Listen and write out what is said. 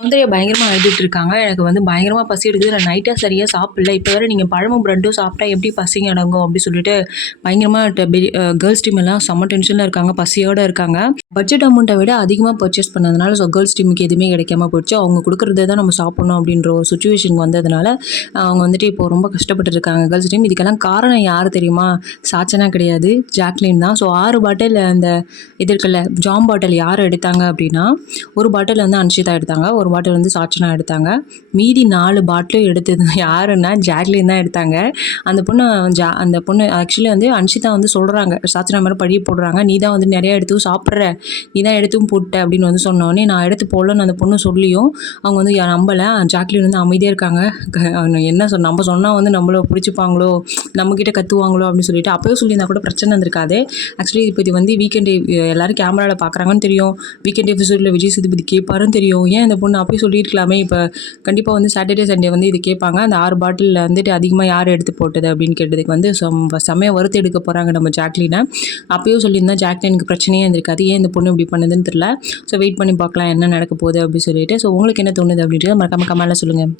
சௌந்தர்யா பயங்கரமா அழுதுட்டு இருக்காங்க. எனக்கு வந்து பயங்கரமா பசி எடுக்குது. நான் நைட்டா சரியா சாப்பிடல. இப்ப வேற நீங்க பழமும் பிரெட்டும் சாப்பிட்டா எப்படி பசிங்க அடங்கும் அப்படின்னு சொல்லிட்டு பயங்கரமா கேர்ள்ஸ் டீம் எல்லாம் செம்ம டென்ஷன்ல இருக்காங்க. பசியோட இருக்காங்க. பட்ஜெட் அமௌண்ட்டை விட அதிகமா பர்ச்சேஸ் பண்ணதுனால கேர்ள்ஸ் டீமுக்கு எதுவுமே கிடைக்காம போயிடுச்சு. அவங்க குடுக்குறத தான் நம்ம சாப்பிடணும் அப்படின்ற ஒரு சிச்சுவேஷன் வந்ததுனால அவங்க வந்துட்டு இப்போ ரொம்ப கஷ்டப்பட்டு இருக்காங்க கேர்ள்ஸ் டீம். இதுக்கெல்லாம் காரணம் யார் தெரியுமா? சாச்சனா கிடையாது, ஜாக்லின் தான். ஸோ 6 பாட்டில் அந்த இது இருக்குல்ல ஜாம் பாட்டில் யார் எடுத்தாங்க அப்படின்னா, ஒரு பாட்டில் வந்து அன்ஷிதா எடுத்தாங்க, ஒரு பாட்டில் வந்து சாச்சனா எடுத்தாங்க. மீதி 4 பாட்டிலும் எடுத்தது யாருன்னா ஜாக்லின் தான் எடுத்தாங்க. அந்த பொண்ணு ஆக்சுவலி வந்து அன்ஷிதா வந்து சொல்கிறாங்க, சாச்சனா மேலே பழிய போடுறாங்க. நீ தான் வந்து நிறையா எடுத்து சாப்பிட்ற, நீ தான் எடுத்தும் போட்ட அப்படின்னு வந்து சொன்னோடனே நான் எடுத்து போடலன்னு அந்த பொண்ணு சொல்லியும் அவங்க வந்து நம்பலை. ஜாக்லின் வந்து அமைதியாக இருக்காங்க. என்ன நம்ம சொன்னால் வந்து நம்மள பிடிச்சிப்பாங்களோ, நம்மக்கிட்ட கற்றுவாங்களோ அப்படின்னு சொல்லிட்டு அப்போயே சொல்லியிருந்தா கூட பிரச்சனை இருந்திருக்காது. ஆக்சுவலி இப்போ இது வந்து வீக்கெண்டே எல்லாரும் கேமராவில் பார்க்குறாங்கன்னு தெரியும். வீக்கெண்ட் எபிசோடில் விஜய் சேதுபதி கேட்பாருன்னு தெரியும். ஏன் அந்த பொண்ணு அப்போயே சொல்லியிருக்கலாமே. இப்போ கண்டிப்பாக வந்து சாட்டர்டே சண்டே வந்து இது கேட்பாங்க. அந்த 6 பாட்டிலில் வந்துட்டு அதிகமாக யார் எடுத்து போட்டது அப்படின்னு கேட்டதுக்கு வந்து செம்மையாக வறுத்து எடுக்க போகிறாங்க நம்ம ஜாக்லினை. அப்போயும் சொல்லியிருந்தா ஜாக்லினுக்கு பிரச்சனையே இருந்திருக்காது. ஏன் இந்த பொண்ணு இப்படி பண்ணுதுன்னு தெரியல. ஸோ வெயிட் பண்ணி பார்க்கலாம் என்ன நடக்க போகுது அப்படின்னு சொல்லிட்டு. ஸோ உங்களுக்கு என்ன தோணுது அப்படின்ட்டு மறக்காம கமெண்ட்ல சொல்லுங்கள்.